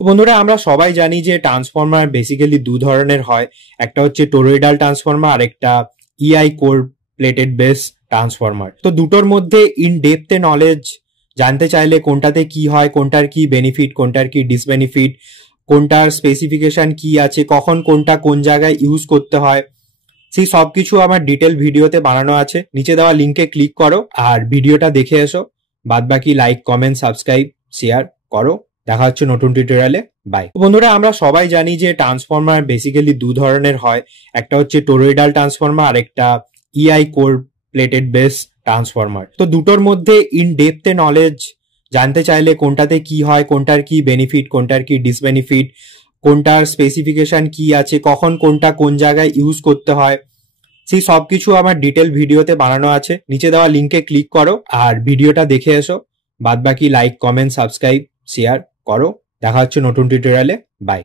তো বন্ধুরা আমরা সবাই জানি যে ট্রান্সফরমার বেসিক্যালি দু ধরনের হয়। একটা হচ্ছে টোরয়েডাল ট্রান্সফরমার আর একটা ইআই কোর প্লেটেড বেস ট্রান্সফরমার। তো দুটোর মধ্যে ইন ডেপথে নলেজ জানতে চাইলে কোনটাতে কি হয়, কোনটার কি বেনিফিট, কোনটার কি ডিসবেনিফিট, কোনটার স্পেসিফিকেশন কি আছে, কখন কোনটা কোন জায়গায় ইউজ করতে হয়, সেই সবকিছু আমার ডিটেল ভিডিওতে বানানো আছে। নিচে দেওয়া লিঙ্কে ক্লিক করো আর ভিডিওটা দেখে এসো। বাদ বাকি লাইক, কমেন্ট, সাবস্ক্রাইব, শেয়ার করো। দেখা হচ্ছে নতুন টিউটোরিয়ালে। বাই। বন্ধুরা আমরা সবাই জানি যে ট্রান্সফরমার বেসিক্যালি দু ধরনের হয়। একটা হচ্ছে টোরয়েডাল ট্রান্সফরমার আর একটা ইআই কোর প্লেটেড বেস ট্রান্সফরমার। তো দুটোর মধ্যে ইন ডেপথে নলেজ জানতে চাইলে কোনটাতে কি হয়, কোনটার কি বেনিফিট, কোনটার কি ডিসবেনিফিট, কোনটার স্পেসিফিকেশন কি আছে, কখন কোনটা কোন জায়গায় ইউজ করতে হয়, সেই সবকিছু আমার ডিটেল ভিডিওতে বানানো আছে। নিচে দেওয়া লিঙ্কে ক্লিক করো আর ভিডিওটা দেখে এসো। বাদ বাকি লাইক, কমেন্ট, সাবস্ক্রাইব, শেয়ার করো। দেখা হচ্ছে নতুন টিউটোরিয়ালে। বাই।